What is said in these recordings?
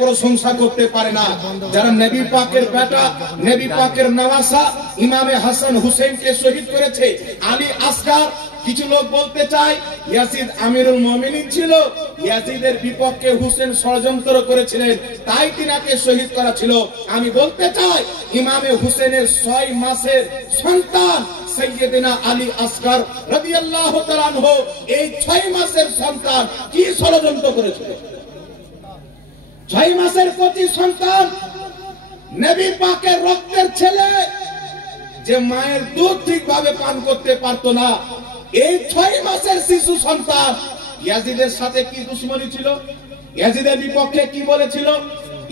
প্রশংসা করতে পারে না। যারা নবী পাকের বেটা, নবী পাকের নওয়াসা ইমামে হাসান হুসেনকে শহীদ করেছে, আলী আসগার, কিছু লোক বলতে চায় ইয়াজিদ আমিরুল মুমিনিন ছিল, ইয়াজিদের বিপক্ষে হুসেন ষড়যন্ত্র করেছিলেন, তাই তিনাকে শহীদ করা ছিল। আমি বলতে চাই ইমামে হুসেনের 6 মাসের সন্তান সাইয়েদনা আলী আসগার রাদিয়াল্লাহু তাআলা আনহু এই 6 মাসের সন্তান কি ষড়যন্ত্র করেছিল? 6 মাসের কচি সন্তান, নবী পাকের রক্তের ছেলে, যে মায়ের দুধ ঠিকভাবে পান করতে পারতো না, এই 6 মাসের শিশু সন্তান ইয়াজিদের সাথে কি দুশমনি ছিল, ইয়াজিদের বিপক্ষে কি বলেছিল,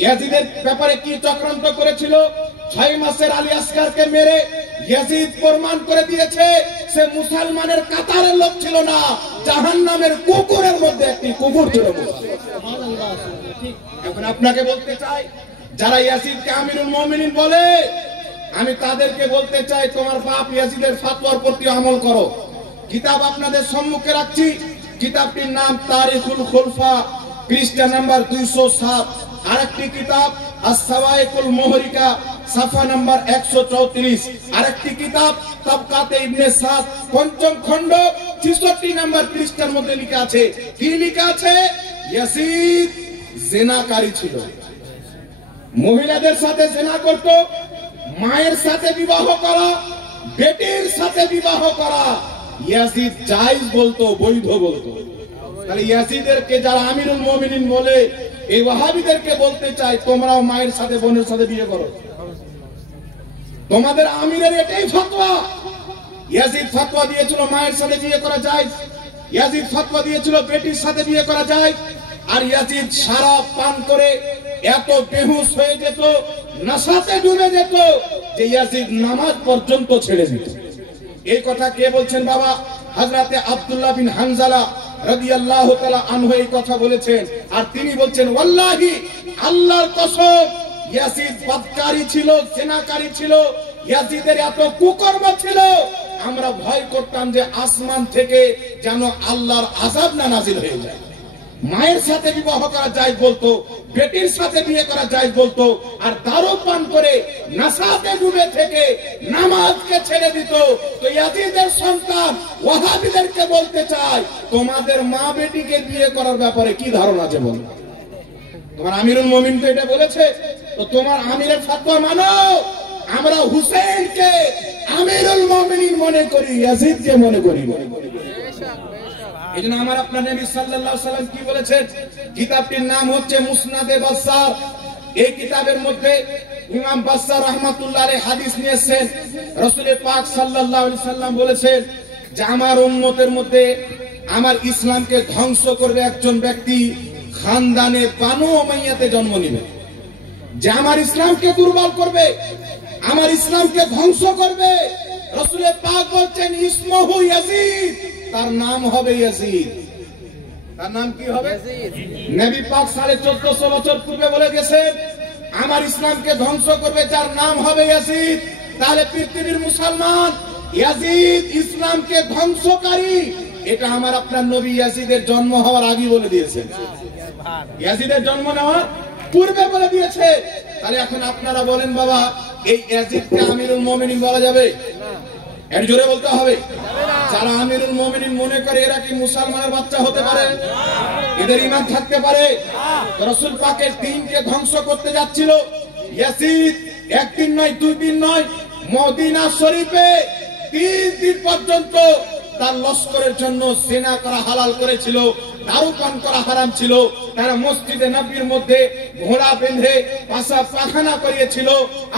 ইয়াজিদের ব্যাপারে কি চক্রান্ত করেছিল? 6 মাসের আলী আসগারকে মেরে ইয়াজিদ প্রমাণ করে দিয়েছে সে মুসলমানের কাতারের লোক ছিল না, জাহান্নামের কুকুরের মধ্যে একটি কুকুর ছিল। এখন আপনাকে বলতে চাই, যারা ইয়াজিদকে আমিরুল মুমিনিন বলে, আমি তাদেরকে বলতে চাই তোমার বাপ ইয়াজিদের ফাতোয়ার প্রতি আমল করো। কিতাব আপনাদের সম্মুখে রাখছি, কিতাবটির নাম তারিখুল খুলফা, পৃষ্ঠা নাম্বার 207। আরেকটি কিতাব আস-সাওয়াইকুল মুহরিকা, সাফা নাম্বার 134। আরেকটি কিতাব তাবকাতে ইবনে সাদ, পঞ্চম খণ্ড 66 নাম্বার পৃষ্ঠার মধ্যে লেখা আছে, কি লেখা আছে? ইয়াজিদ জিনাকারী ছিল, মহিলাদের সাথে জিনা করত, মায়ের সাথে বিবাহ করা, বেটির সাথে বিবাহ করা ইয়াজিদ জায়েজ বলতো, বৈধ বলতো। তাহলে ইয়াজিদেরকে যারা আমিরুল মুমিনিন বলে, এই ওয়াহাবিদেরকে বলতে চাই তোমরাও মায়ের সাথে বোনের সাথে বিয়ে করো। তোমাদের আমিরের এটাই ফতোয়া। ইয়াজিদ ফতোয়া দিয়েছিল মায়ের সাথে বিয়ে করা যায়, ইয়াজিদ ফতোয়া দিয়েছিল বেটির সাথে বিয়ে করা যায়। আর ইয়াজিদ শরাব পান করে এত বেহুশ হয়ে যেত, নেশাতে ডুবে যেত যে ইয়াজিদ নামাজ পর্যন্ত ছেড়ে দিত। এই কথা কে বলছেন বাবা? হযরতে আব্দুল্লাহ বিন হানজালা রাদিয়াল্লাহু তাআলা আনহু এই কথা বলেছেন। আর তিনি বলছেন ওয়াল্লাহি, আল্লাহর কসম, ইয়াজিদ বদকারী ছিল, জিনাকারী ছিল, ইয়াজিদের এত কুকর্ম ছিল, আমরা ভয় করতাম যে আসমান থেকে যেন আল্লাহর আযাব না নাযিল হয়ে যায়। মায়ের সাথে বিবাহ করা জায়েজ বলতো, বেটির সাথে বিয়ে করা জায়েজ বলতো, আর দারু পান করে নেশাতে ডুবে থেকে নামাজকে ছেড়ে দিত। তো ইয়াজিদের সন্তান ওয়াহাবিদেরকে বলতে চাই তোমাদের মা বেটিকে বিয়ে করার ব্যাপারে কি ধারণা আছে বলো? তোমার আমিরুল মুমিনিন তো এটা বলেছে, তো তোমার আমিরের ফতোয়া মানো। আমরা হুসেনকে আমিরুল মুমিনিন মনে করি, ইয়াজিদকে মনে করি। এজন্য আমার আপনার নবী সাল্লাল্লাহু আলাইহি সাল্লাম কি বলেছেন? কিতাবটির নাম হচ্ছে মুসনাদে বাসার। এই কিতাবের মধ্যে ইমাম বাসার রাহমাতুল্লাহ আলাইহি হাদিস নিয়েছেন। রাসূল পাক সাল্লাল্লাহু আলাইহি সাল্লাম বলেছেন যে আমার উম্মতের মধ্যে আমার ইসলামকে ধ্বংস করবে একজন ব্যক্তি খানদানে বানু উমাইয়াতে জন্ম নেবে, যে আমার ইসলামকে দুর্বল করবে, আমার ইসলামকে ধ্বংস করবে। রাসূল পাক বলছেন ইসমহু ইয়াজিদ, তার নাম হবে ইয়াজিদ। তার নাম কি হবে? নবী পাক 1450 বছর পূর্বে বলে গেছেন আমার ইসলামকে ধ্বংস করবে যার নাম হবে ইয়াজিদ। তাহলে পৃথিবীর মুসলমান ইয়াজিদ ইসলামকে ধ্বংসকারী, এটা আমার আপনার নবী ইয়াজিদের জন্ম হওয়ার আগে বলে দিয়েছেন, ইয়াজিদের জন্ম নেওয়ার পূর্বে বলে দিয়েছে। তাহলে এখন আপনারা বলেন বাবা, এই ইয়াজিদকে আমিরুল মুমিনিন বলা যাবে? এর জোরে বলতে হবে। যারা আমিরুল মুমিনিন মনে করে এরা কি মুসলমানের বাচ্চা হতে পারে? এদের ঈমান থাকতে পারে? রাসূল পাকের দ্বীনকে ধ্বংস করতে যাচ্ছিল ইয়াজিদ, একদিন নয়, 2 দিন নয়, মদিনা শরীফে 3 দিন পর্যন্ত তার লস্করের জন্য জিনা করা হালাল করেছিল, দারু পান করা হারাম ছিল। তারা মসজিদে নববীর মধ্যে ঘোড়া বেঁধে পায়খানা করিয়েছিল।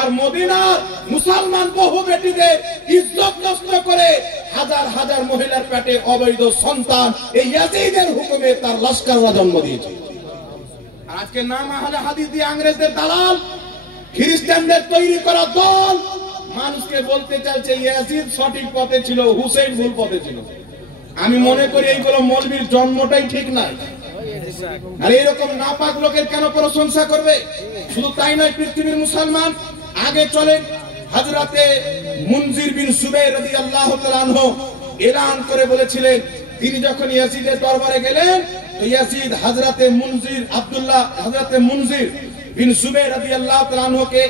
আর মদিনার মুসলমান বহু বেটিদের ইজ্জত নষ্ট করে হাজার হাজার মহিলার পেটে অবৈধ সন্তান এই ইয়াজিদের হুকুমে তার লস্কররা জন্ম দিয়েছে। আর আজকে নাম আহলে হাদিস দিয়ে ইংরেজদের দালাল, খ্রিস্টানদের তৈরি করা দল মানুষকে বলতে চাইছে ইয়াজিদ সঠিক পথে ছিল, হুসেন ভুল পথে ছিল। আমি মনে করি এইগুলো মৌলবীর জন্মটাই ঠিক নাই। আর এরকম নাপাক লোকের কেন প্রশংসা করবে? শুধু তাই নয়, পৃথিবীর মুসলমান আগে চলেন হযরতে মুনজির বিন সুবাইর রাদিয়াল্লাহু তাআলা আনহু এলান করে বলেছিলেন তিনি যখন ইয়াজিদের দরবারে গেলেন তো ইয়াজিদ হযরতে মুনজির আব্দুল্লাহ হযরতে মুনজির বিন সুবাইর রাদিয়াল্লাহু তাআলা আনহুকে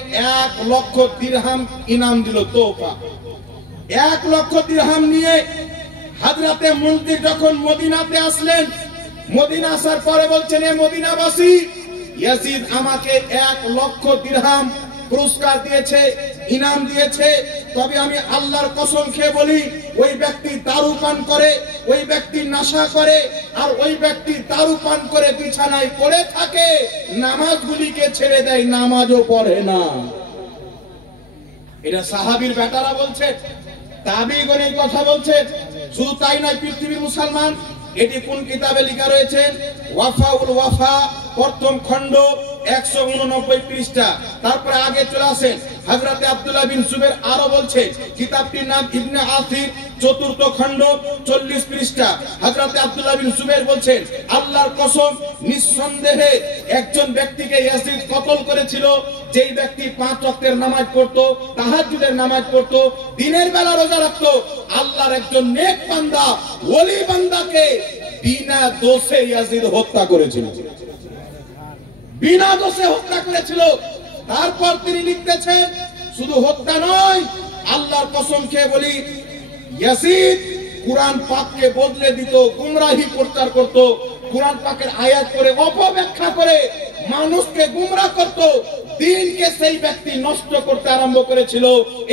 1 লক্ষ দিরহাম ইনাম দিল, তোফা। 1 লক্ষ দিরহাম নিয়ে হযরতে মুনজির যখন মদিনাতে আসলেন, মদিনা আসার পরে বলছেন, এ মদিনাবাসী, ইয়াজিদ আমাকে 1 লক্ষ দিরহাম পুরস্কার দিয়েছে, ইনাম দিয়েছে, তবে আমি আল্লাহর কসম খেয়ে বলি, ওই ব্যক্তি দারু পান করে, ওই ব্যক্তি নেশা করে, আর ওই ব্যক্তি দারু পান করে বিছানায় পড়ে থাকে, নামাজগুলিকে ছেড়ে দেয়, নামাজও পড়ে না। এটা সাহাবীর বেটারা বলছে, তাবিঈগণ এই কথা বলছে। শুধু তাই নয়, পৃথিবীর মুসলমান, এটি কোন কিতাবে লেখা রয়েছে? ওয়াফাউল ওয়াফা, প্রথম খণ্ড, 189 পৃষ্ঠা। তারপরে আগে চলে আসেন, হযরতে আব্দুল্লাহ বিন জুবাইর আরো বলছে, কিতাবটির নাম ইবনে আসির, চতুর্থ খণ্ড, 40 পৃষ্ঠা। হযরতে আব্দুল্লাহ বিন জুবাইর বলছেন, আল্লাহর কসম, নিঃসন্দেহে একজন ব্যক্তিকে ইয়াজিদ কতল করেছিল, যেই ব্যক্তি 5 ওয়াক্তের নামাজ পড়তো, তাহাজ্জুদের নামাজ পড়তো, দিনের বেলা রোজা রাখতো। আল্লাহর একজন নেক বান্দা, ওলি বান্দাকে বিনা দোষে ইয়াজিদ হত্যা করেছিল, বিনা দোষে হত্যা করেছিল। তারপর তিনি লিখতেছেন, শুধু হত্যা নয়, আল্লাহর কসম খেয়ে বলি, ইয়াজিদ কুরআন পাককে বদলে দিত, গুমরাহি প্রচার করত, কুরআন পাকের আয়াত করে অপব্যাখ্যা করে মানুষকে গুমরাহ করত, দ্বীনকে সেই ব্যক্তি নষ্ট করতে আরম্ভ করেছিল।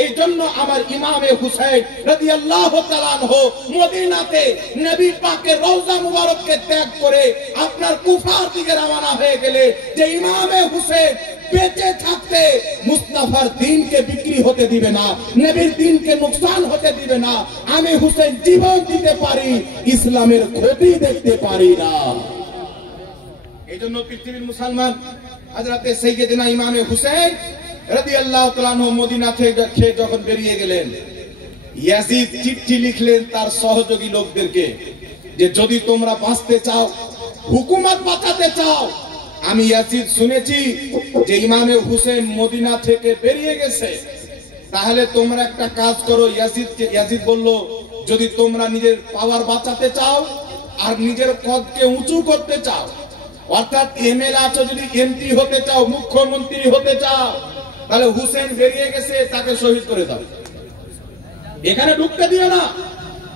এই জন্য আমার ইমামে হুসাইন রাদিয়াল্লাহু তাআলা আনহু মদিনাতে নবী পাকের রওজা মুবারককে ত্যাগ করে আপনার কুফার দিকে রওনা হয়ে গেলে, যে ইমামে হুসাইন বেঁচে থাকতে মুস্তাফার দ্বীনকে বিক্রি হতে দিবে না, নবীর দ্বীনকে নুকসান হতে দিবে না। আমি হুসাইন জীবন দিতে পারি, ইসলামের ক্ষতি দেখতে পারি না। এই জন্য পৃথিবীর মুসলমান, হযরতে সাইয়্যিদনা ইমামে হুসাইন রাদিয়াল্লাহু তাআলা আনহু মদিনা থেকে যখন বেরিয়ে গেলেন, ইয়াজিদ চিঠি লিখলেন তার সহযোগী লোকদেরকে, যে যদি তোমরা বাঁচতে চাও, হুকুমত বাঁচাতে চাও, আমি ইয়াজিদ শুনেছি যে ইমামে হুসাইন মদিনা থেকে বেরিয়ে গেছে, তাহলে তোমরা একটা কাজ করো। ইয়াজিদ বলল, যদি তোমরা নিজের পাওয়ার বাঁচাতে চাও আর নিজের পদকে উঁচু করতে চাও, অর্থাৎ এমএলএ আছো, যদি এমপি হতে চাও, মুখ্যমন্ত্রী হতে চাও, তাহলে হুসেন বেরিয়ে গেছে, তাকে শহীদ করে দাও, এখানে ঢুকতে দিও না।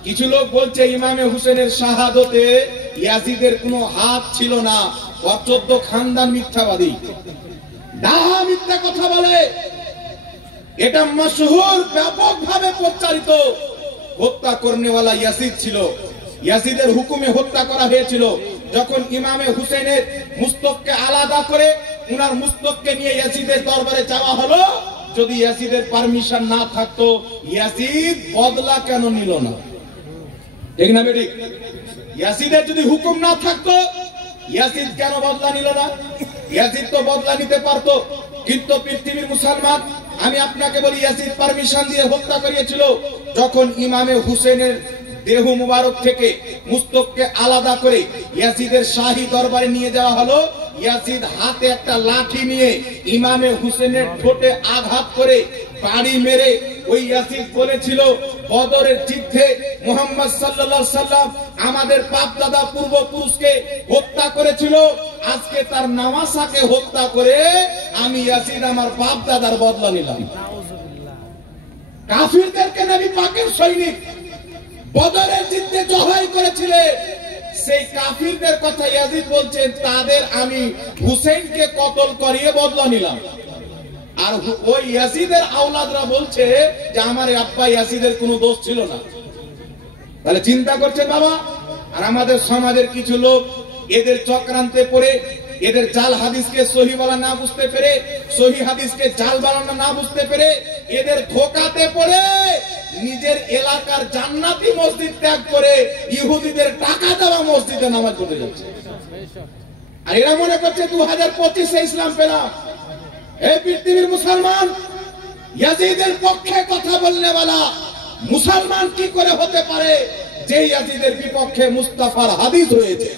কিছু লোক বলছে ইমামে হুসেনের শাহাদতে ইয়াজিদের কোনো হাত ছিল না, 14 খানদান মিথ্যাবাদী, ডাহা মিথ্যা কথা বলে। এটা মশহুর, ব্যাপকভাবে প্রচারিত। হত্যা করনেওয়ালা ইয়াজিদ ছিল, ইয়াজিদের হুকুমে হত্যা করা হয়েছিল। যখন ইমামে হুসেনের মুস্তককে আলাদা করে উনার মুস্তককে নিয়ে ইয়াজিদের দরবারে যাওয়া হলো, যদি ইয়াজিদের পারমিশন না থাকতো, ইয়াজিদ বদলা কেন নিল না? ঠিক না বেটি? ইয়াজিদের যদি হুকুম না থাকতো, ইয়াজিদ কেন বদলা নিল না? ইয়াজিদ তো বদলা নিতে পারতো। কিন্তু পৃথিবীর মুসলমান, আমি আপনাকে বলি, ইয়াজিদ পারমিশন দিয়ে হত্যা করিয়েছিল। যখন ইমামে হুসেনের দেহ মুবারক থেকে মুস্তককে আলাদা করে ইয়াজিদের শাহী দরবারে নিয়ে যাওয়া হলো, ইয়াজিদ হাতে একটা লাঠি নিয়ে ইমামে হুসেনের ঠোঁটে আঘাত করে বাড়ি মেরে, ওই ইয়াজিদ বলেছিল, বদরের যুদ্ধে মুহাম্মদ সাল্লাল্লাহু আলাইহি সাল্লাম আমাদের বাপ দাদা পূর্বপুরুষকে হত্যা করেছিল, আজকে তার নামাসাকে হত্যা করে আমি ইয়াজিদ আমার বাপ দাদার বদলা নিলাম। কাফিরদেরকে নবী পাকের সৈনিক বদরের যুদ্ধে জয় করেছিলেন, সেই কাফিরদের কথা ইয়াজিদ বলছেন, তাদের আমি হুসেনকে কতল করিয়ে বদলা নিলাম। আর ওই ইয়াজিদের আওলাদরা বলছে যে আমার আব্বা ইয়াজিদের কোনো দোষ ছিল না। তাহলে চিন্তা করছে বাবা। আর আমাদের সমাজের কিছু লোক এদের চক্রান্তে পড়ে, এদের জাল হাদিসকে সহি বলা না বুঝতে পেরে, সহি হাদিসকে জাল বানানো না বুঝতে পেরে, এদের ধোঁকাতে পড়ে নিজের এলাকার জান্নাতি মসজিদ ত্যাগ করে ইহুদিদের টাকা দেওয়া মসজিদে নামাজ পড়তে যাচ্ছে। আর এরা মনে করছে 2025-এ ইসলাম পেলাম। এই পৃথিবীর মুসলমান, ইয়াজিদের পক্ষে কথা বলনে वाला মুসলমান কি করে হতে পারে যে ইয়াজিদের বিপক্ষে মুস্তাফার হাদিস রয়েছে?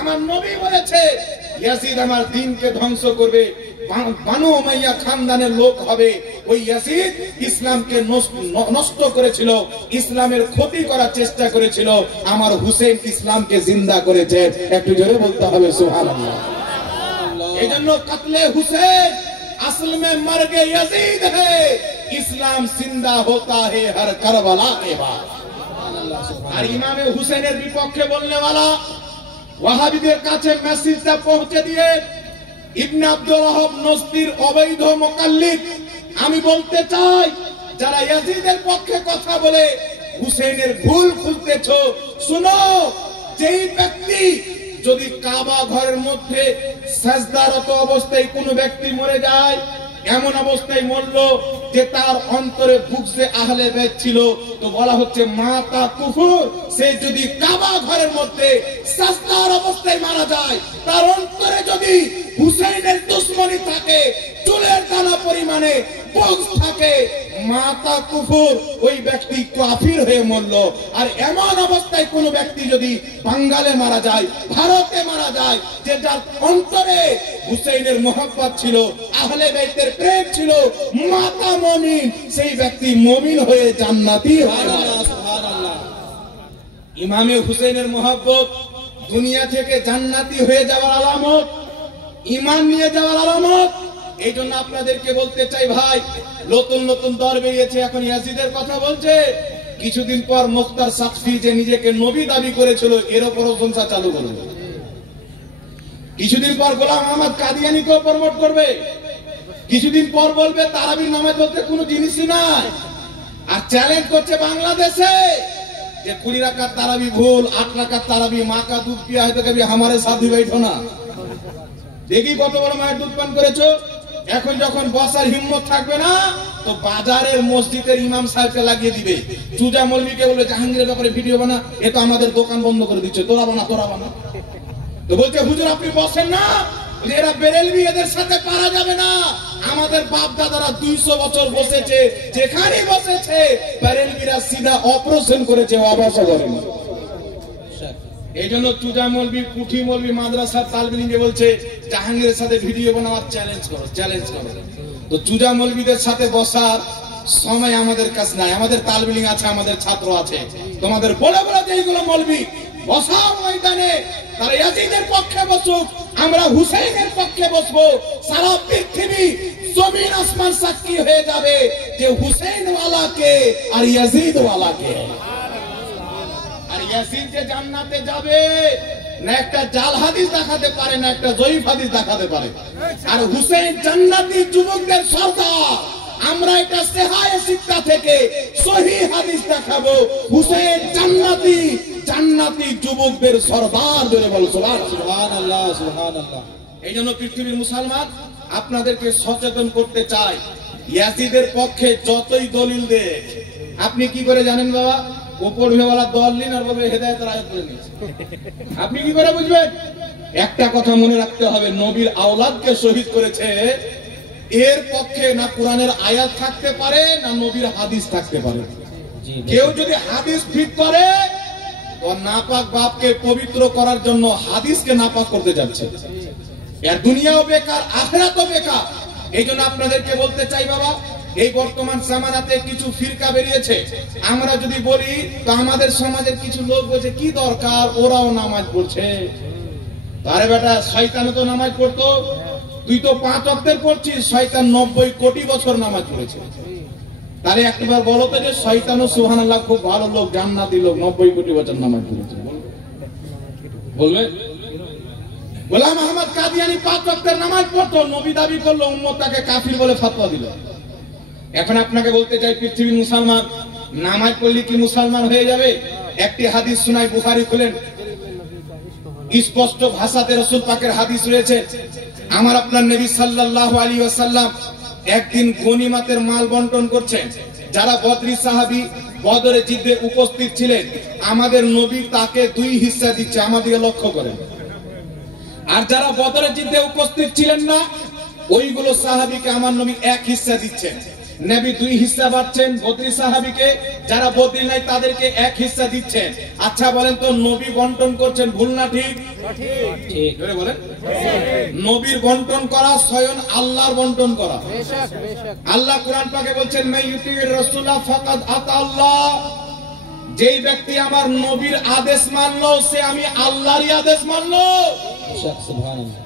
আমার নবী বলেছে, ইয়াজিদ আমার দ্বীনকে ধ্বংস করবে, বানু উমাইয়া খানদানের লোক হবে, ওই ইয়াজিদ ইসলামকে নষ্ট করেছিল, ইসলামের ক্ষতি করার চেষ্টা করেছিল। আমার হুসেন ইসলামকে জিন্দা করেছে। একটু জোরে বলতে হবে সুবহানাল্লাহ। এই জন্য কাতলে হুসেন असल में मर के यजीद है, इस्लाम जिंदा होता है हर करबला के बाद। আর ইমামে হুসেনের বিপক্ষে বলনেওয়ালা ওয়াহাবিদের কাছে মেসেজটা পৌঁছে দিয়ে ইবনে আব্দুল ওয়াহাব নজদির অবৈধ মুকাল্লিদ, আমি বলতে চাই যারা ইয়াজিদের পক্ষে কথা বলে হুসেনের ভুল খুঁজতেছো, শুনো, যেই ব্যক্তি যদি কাবা ঘরের মধ্যে সাজদারত অবস্থায় কোনো ব্যক্তি মরে যায়, এমন অবস্থায় মরল যে তার অন্তরে বুগজে আহলে বাইত ছিল, তো বলা হচ্ছে মাতা কুফর। সে যদি কাবা ঘরের মধ্যে সাজদার অবস্থায় মারা যায়, তার অন্তরে যদি হুসাইনের দুশমনী থাকে, চুলের দানা পরিমাণে বুগজ থাকে, মাতা কুফর, ওই ব্যক্তি কাফির হয়ে মরল। আর এমন অবস্থায় কোন ব্যক্তি যদি বাঙ্গালে মারা যায়, ভারতে মারা যায়, যে যার অন্তরে হুসাইনের মোহাব্বত ছিল, আহলে বাইতের প্রেম ছিল, মাতা মুমিন, সেই ব্যক্তি মুমিন হয়ে জান্নাতি হয়। সুবহানাল্লাহ। ইমামে হুসাইনের মোহাব্বত দুনিয়া থেকে জান্নাতি হয়ে যাওয়ার আলামত, ঈমান নিয়ে যাওয়ার আলামত। এই জন্য আপনাদেরকে বলতে চাই ভাই, নতুন নতুন দল বেরিয়েছে, এখন ইয়াজিদের কথা বলছে। কিছুদিন পর মুখতার সাকফি যে নিজেকে নবী দাবি করেছিল, এর উপরও প্রশংসা চালু করবে। কিছুদিন পর গোলাম আহমদ কাদিয়ানীকেও প্রমোট করবে। কিছুদিন পর বলবে তারাবির নামাজ বলতে কোনো জিনিসই নাই। আর চ্যালেঞ্জ করছে বাংলাদেশে যে 20 রাকাত তারাবি ভুল, 8 রাকাত তারাবি মা কা দুধ পিয়া है तो कभी हमारे साथ भी बैठो ना। দেখি কত বড় মায়ের দুধ পান করেছো। এখন যখন বসার হিম্মত থাকবে না, তো বাজারের মসজিদের ইমাম সাহেবকে লাগিয়ে দিবে। চুজা মৌলভীকে বলবে জাহাঙ্গীরের ব্যাপারে ভিডিও বানা, এ তো আমাদের দোকান বন্ধ করে দিচ্ছে, তোরা বানা। তো বলছে হুজুর আপনি বসেন না, এরা বেরেলভি, এদের সাথে পারা যাবে না। আমাদের বাপ দাদারা 200 বছর বসেছে, যেখানে বসেছে বেরেলভিরা সিধা অপারেশন করেছে, অবসর করেনি। এই জন্য চুজা মৌলভী, কুঠি মৌলভী মাদ্রাসার তালবিলিংকে বলছে জাহাঙ্গীরের সাথে ভিডিও বানাবার চ্যালেঞ্জ করো। তো চুজা মৌলভীদের সাথে বসার সময় আমাদের কাছে নাই। আমাদের তালবিলিং আছে, আমাদের ছাত্র আছে। তোমাদের বলে বলে যে এইগুলো মৌলভী বসাও ময়দানে, তারা ইয়াজিদের পক্ষে বসুক, আমরা হুসাইনের পক্ষে বসবো। সারা পৃথিবী জমিন আসমান সাক্ষী হয়ে যাবে যে হুসাইন ওয়ালাকে আর ইয়াজিদ ওয়ালাকে। আর ইয়াজিদ যে জান্নাতে যাবে না একটা জাল হাদিস দেখাতে পারে, না একটা জয়ীফ হাদিস দেখাতে পারে। আর হুসাইন জান্নাতি যুবকদের সর্দার। আমরা এটা সেহায়ে সিত্তা থেকে সহিহ হাদিস দেখাবো, হুসাইন জান্নাতি, জান্নাতি যুবকদের সর্দার বলে বল। সুবহানাল্লাহ, সুবহানাল্লাহ। এই জন্য পৃথিবীর মুসলমান আপনাদেরকে সচেতন করতে চাই, ইয়াজিদের পক্ষে যতই দলিল দেখ, আপনি কি করে জানেন বাবা? উপরওয়ালা দল নিন আর বলবে হেদায়েতের আয়াত করে নিয়েছে। আপনি কি করে বুঝবেন? একটা কথা মনে রাখতে হবে, নবীর আওলাদকে শহীদ করেছে, এর পক্ষে না কোরআনের আয়াত থাকতে পারে, না নবীর হাদিস থাকতে পারে। কেউ যদি হাদিস ঠিক করে, তো নাপাক বাপকে পবিত্র করার জন্য হাদিসকে নাপাক করতে যাচ্ছে। এর দুনিয়াও বেকার, আখিরাতও বেকার। এই জন্য আপনাদেরকে বলতে চাই বাবা, এই বর্তমান জামানাতে কিছু ফিরকা বেরিয়েছে। আমরা যদি বলি, তো আমাদের সমাজের কিছু লোক বলছে কি দরকার, ওরাও নামাজ পড়ছে। আরে বেটা, শয়তানও তো নামাজ পড়তো, তুই তো 5 ওয়াক্তের পড়ছিস, শয়তান 90 কোটি বছর নামাজ পড়েছে। তাহলে একবার বলো তো যে শয়তানও সুবহানাল্লাহ খুব ভালো লোক, জান্নাতি লোক, 90 কোটি বছর নামাজ পড়েছে, বলবে? গোলাম আহমদ কাদিয়ানী 5 ওয়াক্তের নামাজ পড়তো, নবী দাবি করলো, উম্মত তাকে কাফির বলে ফতোয়া দিল। এখন আপনাকে বলতে চাই, পৃথিবীর মুসলমান নামাজ পড়লে কি মুসলমান হয়ে যাবে? একটি হাদিস শোনাই, বুখারী খুলেন, স্পষ্ট ভাষাতে রাসূল পাকের হাদিস রয়েছে। আমার আপনার নবী সাল্লাল্লাহু আলাইহি ওয়াসাল্লাম একদিন গনিমতের মাল বন্টন করছেন। যারা বদরি সাহাবী বদরের যুদ্ধে উপস্থিত ছিলেন, আমাদের নবী তাকে 2 হিস্সা দিচ্ছে, আমাদেরকে লক্ষ্য করেন। আর যারা বদরের যুদ্ধে উপস্থিত ছিলেন না, ওইগুলো সাহাবীকে আমার নবী 1 হিস্সা দিচ্ছেন। নবী 2 হিস্সা বাঁটছেন বদরি সাহাবীকে, যারা বদরি নাই তাদেরকে 1 হিস্সা দিচ্ছেন। আচ্ছা বলেন তো নবী বন্টন করছেন ভুল না ঠিক? ঠিক করে বলেন। নবীর বন্টন করা স্বয়ং আল্লাহর বন্টন করা। আল্লাহ কোরআন পাকে বলছেন মা ইউতির রাসূলা ফাকাদ আতা আল্লাহ, যেই ব্যক্তি আমার নবীর আদেশ মানলো সে আমি আল্লাহরই আদেশ মানলো। সুবহানাল্লাহ।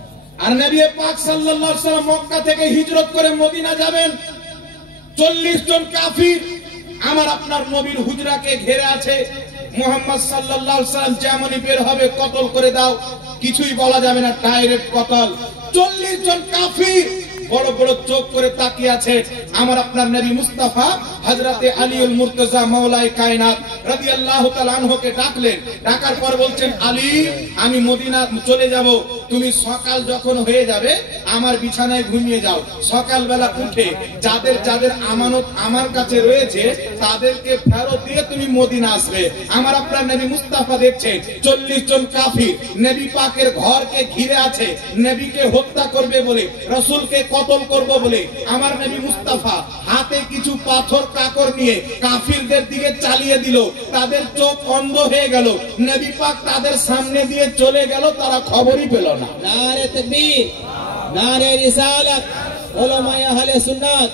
আর নবী পাক সাল্লাল্লাহু আলাইহি ওয়াসাল্লাম মক্কা থেকে হিজরত করে মদিনা যাবেন, 40 জন কাফির আমার আপনার নবীর হুজরাকে ঘিরে আছে। মুহাম্মদ সাল্লাল্লাহু আলাইহি ওয়াসাল্লাম যেমনই বের হবে কতল করে দাও, কিছুই বলা যাবে না, ডাইরেক্ট কতল। 40 জন কাফির বড় বড় চোখ করে তাকিয়ে আছে আমার আপনার নবী মুস্তাফা হযরতে আলীউল মুর্তজা মাওলায়ে কায়নাত রাদিয়াল্লাহু তাআলা আনহুকে ডাকলেন। ডাকার পর বলছেন আলী আমি মদিনা চলে যাব, তুমি সকাল যখন হয়ে যাবে আমার বিছানায় ঘুমিয়ে যাও, সকালবেলা উঠে যাদের যাদের আমানত আমার কাছে রয়েছে তাদেরকে ফেরত দিয়ে তুমি মদিনা আসবে। আমার আপনার নবী মুস্তাফা দেখছে 40 জন কাফির নবী পাকের ঘরকে ঘিরে আছে, নবীকে হত্যা করবে বলে, রাসূলকে কতল করব বলে। আমার নবী মুস্তাফা হাতে কিছু পাথর কাকড় নিয়ে কাফিরদের দিকে চালিয়ে দিল, তাদের চোখ অন্ধ হয়ে গেল, নবী পাক তাদের সামনে দিয়ে চলে গেল, তারা খবরই পেল না। নারে তাকবীর, নারে রিসালাত, উলামায়ে আহলে সুন্নাত।